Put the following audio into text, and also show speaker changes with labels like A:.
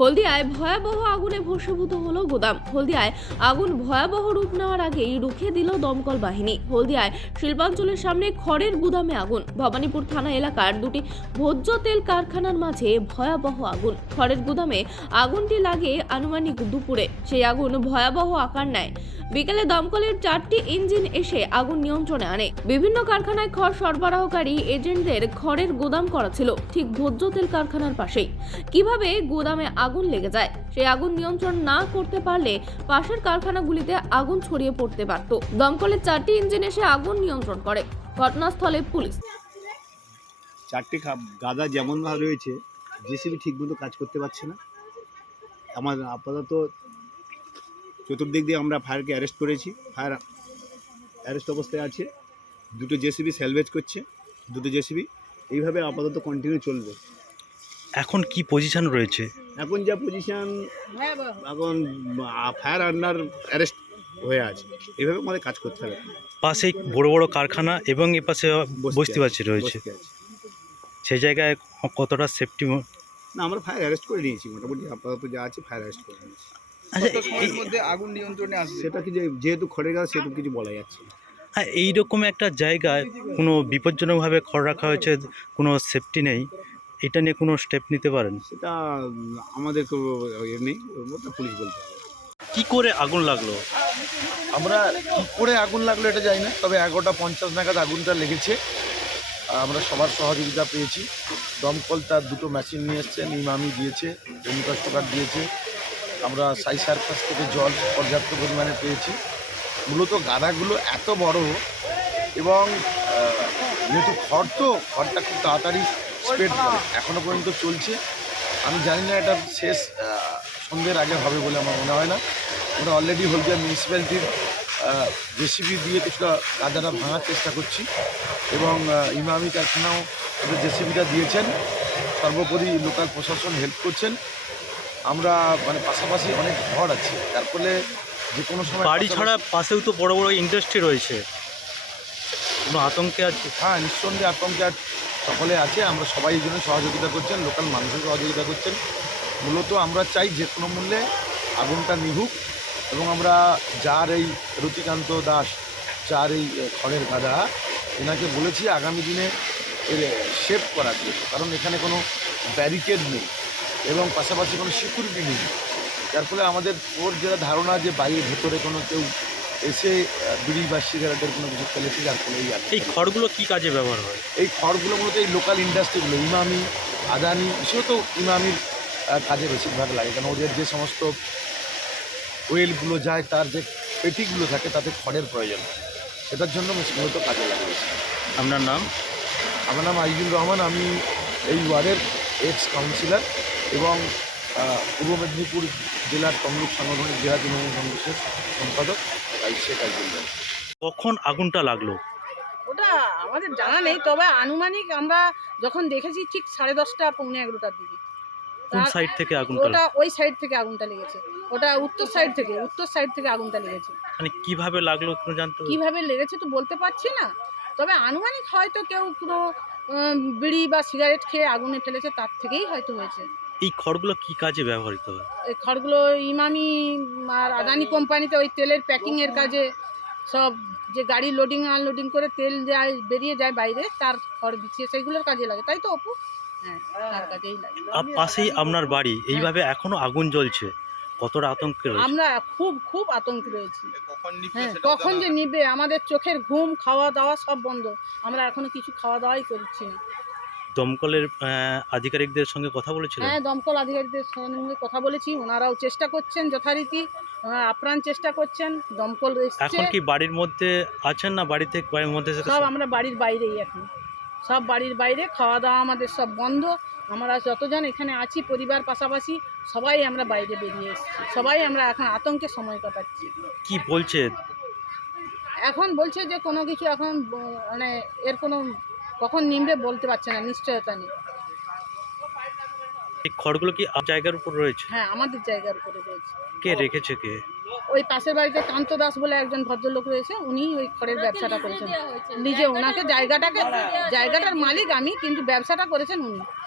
A: হলদিয়ায় ভয়াবহ আগুনে ভস্মীভূত হলো গোদাম। হলদিয়ায় আগুন ভয়াবহ রূপ নেওয়ার আগেই রুখে দিল দমকল বাহিনী। হলদিয়ায় শিল্পাঞ্চলের সামনে খড়ের গুদামে আগুন। ভবানীপুর থানা এলাকার দুটি ভোজ্য তেল কারখানার মাঝে ভয়াবহ আগুন। খড়ের গুদামে আগুনটি লাগে আনুমানিক দুপুরে। সেই আগুন ভয়াবহ আকার নেয়। বিকেলে দমকলের 4টি ইঞ্জিন এসে আগুন নিয়ন্ত্রণে আনে। বিভিন্ন কারখানায় খড় সরবরাহকারী এজেন্টদের খড়ের গোদাম করা ছিল ঠিক ভোজ্য তেল কারখানার পাশেই। কিভাবে গোদামে আগুন লেগে যায়, সেই আগুন নিয়ন্ত্রণ না করতে পারলে পাশের কারখানাগুলিতে আগুন ছড়িয়ে পড়তে পারত। দমকলের 4টি ইঞ্জিন এসে আগুন নিয়ন্ত্রণ করে। ঘটনাস্থলে পুলিশ।
B: 4টে গাদা যেমন রয়েছে, জেসিবি ঠিকমতো কাজ করতে পারছে না। আমার আপাতত চতুর্দিক দিয়ে আমরা ফায়ারকে অ্যারেস্ট করেছি। ফায়ার অ্যারেস্ট অবস্থায় আছে। 2টো জেসিবি স্যালভেজ করছে, 2টো জেসিবি এইভাবে আপাতত কন্টিনিউ চলবে।
C: এখন কি পজিশন রয়েছে?
B: এখন যা পজিশন, এখন ফায়ার আন্ডার অ্যারেস্ট হয়ে আছে। এইভাবে আমাদের কাজ করতে হবে।
C: পাশে বড় বড় কারখানা এবং এপাশে বস্তি বাড়ি রয়েছে। সেই জায়গায় কতটা সেফটি?
B: না, আমরা ফায়ার অ্যারেস্ট করে নিয়েছি। মোটামুটি আপাতত যা আছে ফায়ার অ্যারেস্ট করে নিয়েছি।
D: কত সময়ের মধ্যে আগুন নিয়ন্ত্রণে আসবে
B: সেটা কি, যেহেতু খড়ের গাছ সেহেতু কিছু বলা যাচ্ছে না।
C: হ্যাঁ, এইরকম একটা জায়গায় কোনো বিপজ্জনকভাবে খড় রাখা হয়েছে, কোনো সেফটি নেই, এটা নিয়ে কোনো স্টেপ নিতে পারেন?
B: সেটা আমাদের নেই, ওর মধ্যে পুলিশ বলতে হবে।
C: কি করে আগুন লাগলো?
D: আমরা কী করে আগুন লাগলো এটা জানি না, তবে 11:50 নাগাদ আগুনটা লেগেছে। আমরা সবার সহযোগিতা পেয়েছি। দমকল তার 2টো মেশিন নিয়ে এসছেন, ইমামি দিয়েছে, ভূমিকষ্টকার দিয়েছে। আমরা সাই সার্কাস থেকে জল পর্যাপ্ত পরিমাণে পেয়েছি। মূলত গাদাগুলো এত বড় এবং যেহেতু খড়টা খুব তাড়াতাড়ি স্প্রেড করে, এখনও পর্যন্ত চলছে। আমি জানি না এটা শেষ সন্ধ্যের আগে হবে বলে আমার মনে হয় না। আমরা অলরেডি হলদিয়া মিউনিসিপ্যালিটির জেসিবি দিয়ে কিছুটা গাদাটা ভাঙার চেষ্টা করছি এবং ইমামি কারখানাও ওদের জেসিবিটা দিয়েছেন। সর্বোপরি লোকাল প্রশাসন হেল্প করছেন। আমরা পাশাপাশি অনেক ঘর আছে, তার ফলে যে কোনো সময়
C: বাড়ি ছাড়া পাশেও তো বড় বড় ইন্ডাস্ট্রি রয়েছে, কোনো আতঙ্কে আছে?
D: হ্যাঁ, নিঃসন্দেহে আতঙ্কে সকলে আছে। আমরা সবাই এই জন্য সহযোগিতা করছেন, লোকাল মানুষও সহযোগিতা করছেন। মূলত আমরা চাই যে কোনো মূল্যে আগুনটা নিভুক এবং আমরা যার এই রতিকান্ত দাস, যার এই খড়ের গাদা, এনাকে বলেছি আগামী দিনে এর শেপ করার জন্য, কারণ এখানে কোনো ব্যারিকেড নেই এবং পাশাপাশি কোনো সিকিউরিটি নেই। যার ফলে আমাদের ওর যেটা ধারণা যে বাইরের ভেতরে কোনো কেউ এসে বিড়ি বা সিগারেটের কোনো কিছু ফেলেছে, যার ফলে
C: এই খড়গুলো কি কাজে ব্যবহার হয়?
D: এই খড়গুলো মূলত এই লোকাল ইন্ডাস্ট্রিগুলো, ইমামি, আদানি, বিশেষত ইমামির কাজে বেশিরভাগ লাগে, কারণ ওদের যে সমস্ত ওয়েলগুলো যায়, তার যে পেটিগুলো থাকে, তাতে খড়ের প্রয়োজন, সেটার জন্য মূলত কাজে লাগে।
C: আপনার নাম?
D: আমার নাম আইজুল রহমান। আমি এই ওয়ার্ডের এক্স কাউন্সিলর এবং পূর্ব মেদিনীপুর জেলার তমলুক সাংগঠনিক জেলা তৃণমূল কংগ্রেসের সম্পাদক শেখ আইজুল রহমান।
C: কখন আগুনটা লাগলো?
E: ওটা আমাদের জানা নেই, তবে আনুমানিক আমরা যখন দেখেছি ঠিক 10:30 পৌনে 11টার দিকে।
C: কোন সাইড থেকে আগুনটা?
E: ওটা ওই সাইড থেকে আগুনটা লেগেছে। ওটা উত্তর সাইড থেকে আগুনটা লেগেছে।
C: মানে কিভাবে লাগলো কোনো জানতে?
E: কিভাবে লেগেছে তো বলতে পারছি না, তবে আনুমানিক হয়তো কেউ কোনো বিড়ি বা সিগারেট খেয়ে আগুনে ফেলেছে, তার থেকেই হয়তো হয়েছে।
C: এই খড়গুলো কি কাজে ব্যবহৃত হয়?
E: এই খড়গুলো ইমামি আর আদানি কোম্পানিতে ওই তেলের প্যাকিংয়ের কাজে, সব যে গাড়ি লোডিং আনলোডিং করে তেল যায় বেরিয়ে যায় বাইরে, তার খড় বিছিয়ে সেইগুলোর কাজে লাগে, তাই তো অপু? হ্যাঁ, তার কাজেই লাগে।
C: পাশেই আপনার বাড়ি, এইভাবে এখনো আগুন জ্বলছে, কতটা আতঙ্কে রয়েছে?
E: আমরা খুব আতঙ্কে রয়েছি। হ্যাঁ, কখন যে নিবে, আমাদের চোখের ঘুম, খাওয়া দাওয়া সব বন্ধ। আমরা এখনো কিছু খাওয়া দাওয়াই করছি না।
C: দমকলের আধিকারিকদের সঙ্গে কথা বলেছিলেন?
E: হ্যাঁ, দমকল আধিকারিকদের সঙ্গে কথা বলেছি, ওনারাও চেষ্টা করছেন যথারীতি, আপ্রাণ চেষ্টা করছেন। দমকল
C: এখন কি বাড়ির মধ্যে আছেন না বাড়ির মধ্যে?
E: সব আমরা বাড়ির বাইরেই, এখন সব বাড়ির বাইরে। খাওয়া দাওয়া আমাদের সব বন্ধ। আমরা যতজন এখানে আছি পরিবার পাশাপাশি সবাই আমরা বাইরে বেরিয়ে এসেছি। সবাই আমরা এখন আতঙ্কে সময় কাটাচ্ছি।
C: কি বলছে?
E: এখন বলছে যে কোনো কিছু এখন এর কোনো কখন নিমবে বলতে পারছে না, নিশ্চয়তা নেই।
C: এই খড়গুলো কি জায়গার উপর রয়েছে?
E: হ্যাঁ, আমাদের জায়গার উপরে রয়েছে।
C: কে রেখেছে? কে?
E: ওই পাশের বাড়িতে কান্ত দাস বলে একজন ভদ্রলোক রয়েছে, উনি ওই খড়ের ব্যবসাটা করেছেন নিজে। ওনাকে জায়গাটার মালিক আমি, কিন্তু ব্যবসাটা করেছেন উনি।